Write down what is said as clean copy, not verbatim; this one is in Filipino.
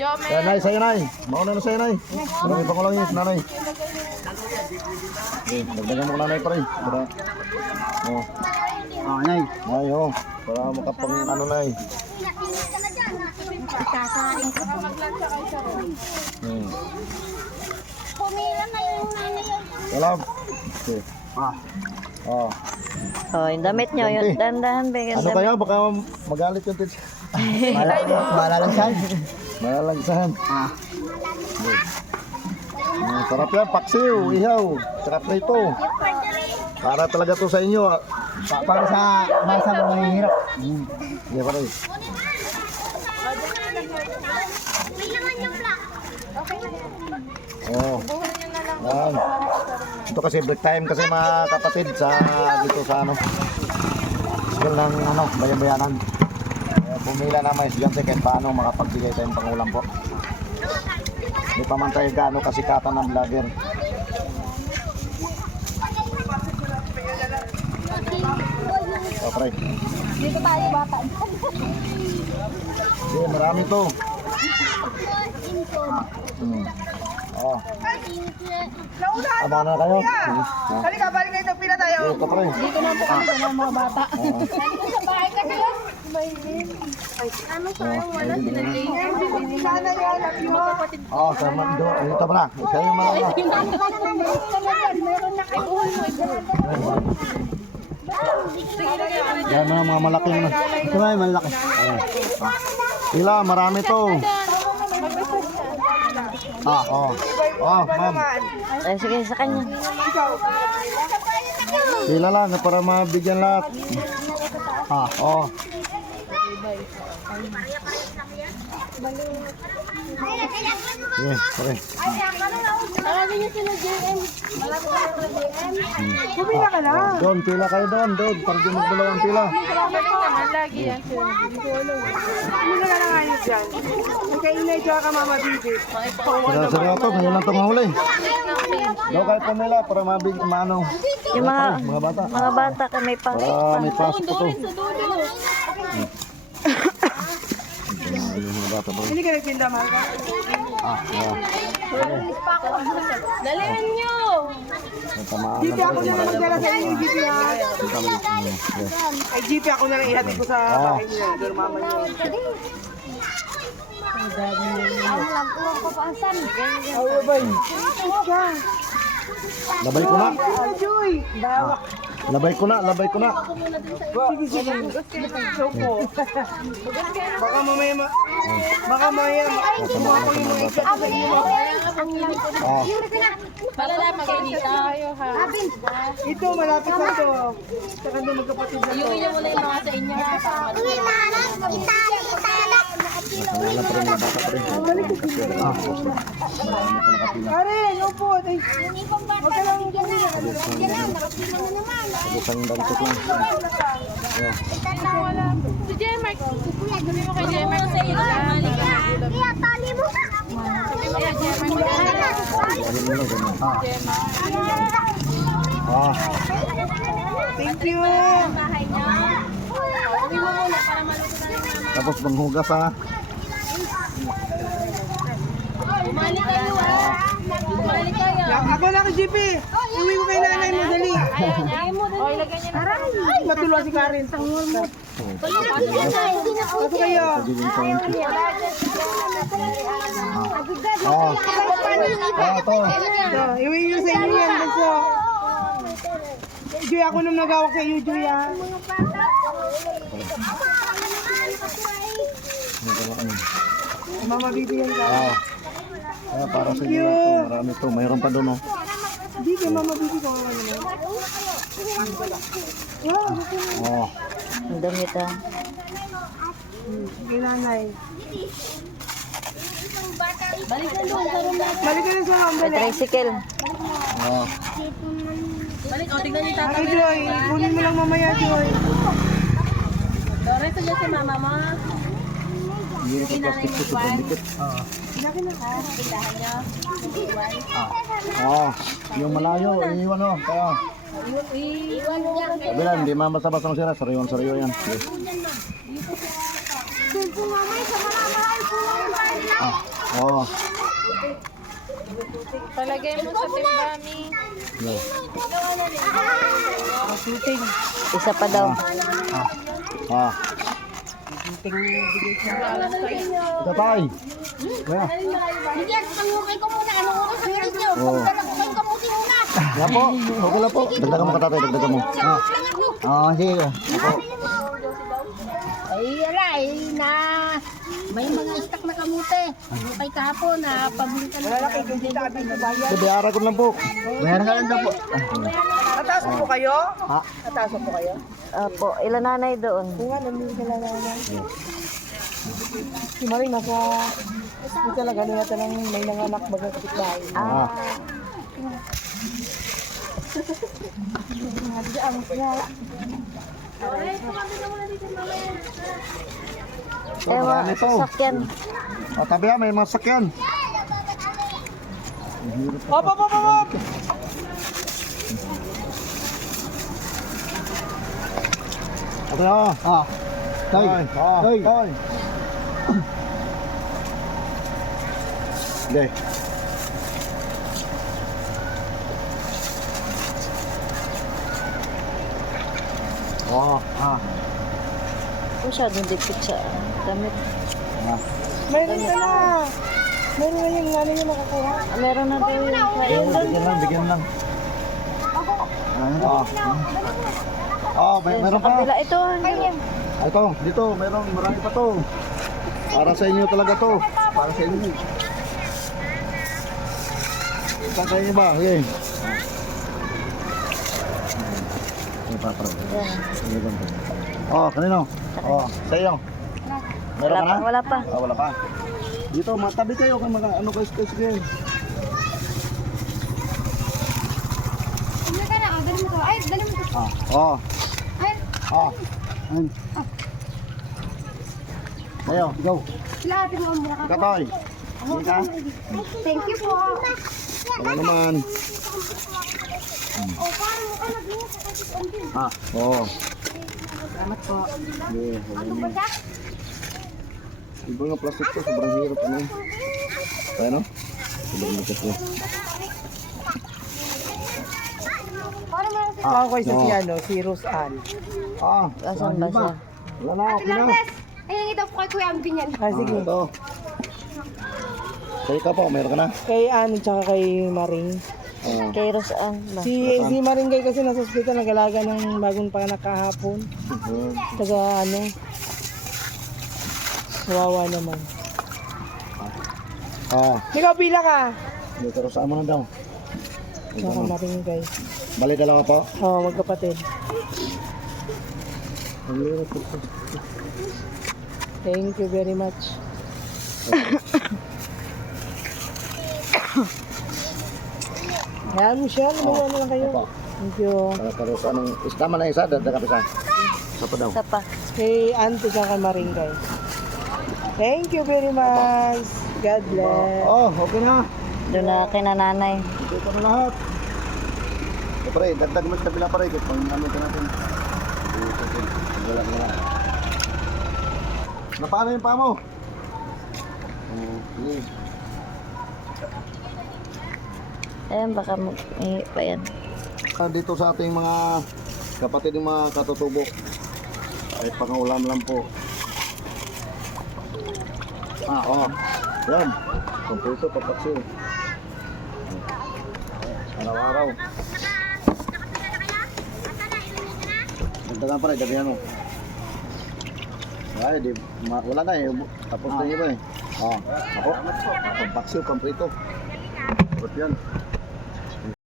Kaya nay, sa'yo nay. Mauna na sa'yo nay. Marami pa ko lang yun, nanay. Dagdagan mo ko nanay pa rin. Para, nay. Nay, para makapang ano nay. Pumila na yung nanay yun. Salam. Okay. Yung damit nyo, yung dandahan, Ano kayo? Baka magalit yung teacher. Malalagsan. Malalagsahan. Sarap yan, paksiw, ihaw, tsaka prito. Para talaga to sa inyo. Para sa masa mga mahihirap. Hindi pa rin. May laman yung black. Yan. Ito kasi break time kasi mga kapatid sa dito sa school ng bayan-bayanan. Pumila na mga estudyante kahit paano makapagbigay tayong pangulam po. Hindi pa man tayo gaano kasikatan ng vlogger. Okay. Dito tayo bata. Marami to. Aba na kayo? Halika, balik kayo. Pila tayo. Dito pa rin. Dito na po kami sa mga bata. Dito sa bahay ka sila. Ano sayang wala sila Sana yan, love you. Sama dito pa na. Kayo yung mga. Meron na kayo. Yan mga malaki na. Ito ay malaki. Sila, marami to. Ma'am. Ay, sige, sa kanya. Sila lang para mabigyan lahat. Sige, pare. Tawagin niyo sila JM. Malapit na sila JM. Pumila ka na. Doon, pila kayo doon. Para di magdalawang pila. Pumila ka na nga yun dyan. Magkainay dyan ka, Mama Bibi. Sira to, ngayon lang ito mahuli. Doon kayo pumila para mabigyan maano. Yung Mga bata. mga bata ka may pasok. Para may pasok po to. Mga bata po. Hindi ka nagtinda, Marga. Dalhin niyo. Tamaan GP ako na lang magdala sa inyo, GP ha. Yes. Ay, GP ako na lang ihatid ko sa bahay niya. Doon, Mama niya. Ang lagkuhan ko pa asan. Labay ko na. Joy! Dawak. Labay ko na. Sige, sige. Choco. Baka mamaya kumuha ko yung mga ikat sa inyo. Palalapit kayo dito. Ito, malapit na to. Saka doon magkapatid na to. Iuwi niyo muna yung mga sa inyo. Uwi na anak. Wala pa rin mga bata pa rin. Karen, upo. Huwag ka lang dyan na. Dyan na. Nakapila na naman. Isang dantot lang. Si J-Mark. Sabi mo kay J-Mark sa iyo. Iya, tali mo. Sabi mo kay J-Mark. Thank you. Bahay niya. Uwi mo muna para maluto na naman. Tapos manghugas ha. Bumalik kayo ha. Bumalik kayo. Ako na ka, GP. Uwi ko kay nanay mo, dali. O, ilagay niya na. Ay, matulwa si Karen. Ako kayo. Ito. So, iwi nyo sa inyo yan, Bunso. Joy, ako nung nagawak sa iyo, Joy, ha. Mama, bibigyan ka. Para sa inyo ito. Marami ito. Mayroon pa doon. Hindi kay Mama, bibigyan ka naman. Ang damit ah. Kay nanay. Balik na doon sa room natin. Balik ka na sa room, May dali. tricycle. Balik, o, tignan niyo yung Ako, tatawin. Joy. Kunin mo lang mamaya, Joy. Dore, sa si mama mo. Hindi rin ito plastic ito. Dikit. Tindahan niyo. Yung malayo. Iiwan o. Kaya. Iwan niya. Sabi lang, hindi mabasa-basa ng sila. Sariwan-sariyo yan. po mamay sa mahal po yung bahay nila. Oo. Palagay mo sa timbami. Isa pa daw. Ah. Ito tayo. Kaya. Hindi, pangukay ko muna. Ano ko sa video? Oo. Pagkakukay ko muna. Nga po. Okay lang po. Dagdagan mo ka tatay. Dagdagan mo. Ah. Sige. Ay, ala, na may mga stock na kamote. Kay kahapon na pabili ka na. Bayaran ko lang po. Meron ka lang daw po. Nataas po kayo? Ha? Nataas po kayo? Opo, ilan nanay doon? Kung ano, hindi ka lang naman. Si Maring nasa... Hindi talaga nila talang may nanganak bagang kapitbahay. Ah. So, marami to. Sasakyan. O, tabi ha, may mga sakyan. Hop, hop, hop, hop! Okay ha. Ah. Tay. Tay. Tay. Okay. Oh, ah. Masyadong dikit sa damit. Meron ka na! Meron na yung nanay yung nakakuha. Meron na daw yung kain doon. Bigyan lang. Ah. Oh, meron pa. Kabila ito. Ito, dito, marami pa to. Para sa inyo talaga to. Para sa inyo. Saan kayo niyo ba? Sige. Oh, kanino? Oh, sa iyo. Meron Wala ka pa, na? wala pa. Ah, wala pa. Dito, matabi kayo kung mga ano kayo sige. Ano ka na? Dali mo to. Ay, dali mo to. Ah, oh. Ay, Ah. Ayun. Ayo, go. lahat mo ang mukha ko. Katoy. Hindi ka? Thank you po. Wala naman. O, paano mo ka nagluto sa kasi ondin? Ah, oo. Salamat po. Yeah, wala Ano ba naman. siya? Iba nga plastic to, sobrang hirap ano. Kaya no? Sobrang hirap to. Paano mo Ako kayo sa si ano, si Rose Ann. Ah, Asan ba siya? wala na, okay na. Landes! Ayun ito po kay Kuya Ambin yan. Ah, sige. Ito. Sa ikaw po, meron ka na. Kay Ann at kay Maring. Ah, Kay Rosan ba? Si Maring Gay kasi nasa ospital, nag-alaga ng bagong panganak kahapon. mhm. Taga ano, wawa naman. Ah, Ikaw pila ka? dito saan mo na daw. Naka Maring Gay. Bali dalawa po. Oo, magkapatid. Ang hirap po. Thank you very much. Ayan, Michelle, ano na kayo? Ito. Thank you. Para sa anong, tama na isa, dadaga pa isa. Isa pa daw. Isa pa. Kay Auntie sa Maring Gay. Thank you very much. God bless. Oh, okay na. Doon na kay nanay. Dito na lahat. O pare, dagdag mo sa kabila pare. Kung ano ka natin. Wala na lang. Napaano yung paa mo? Okay. Ayan, baka pa yan. Dito sa ating mga kapatid ng mga katutubo. Ay pangaulam lang po. Ah, oh. Yan. Kompleto, papaksil. Araw-araw. Dagdagan pa rin, dagdagan mo. Ay, di, wala na eh. Tapos na iba eh. Oh, ako. Papaksil, kompleto. Tapos yan.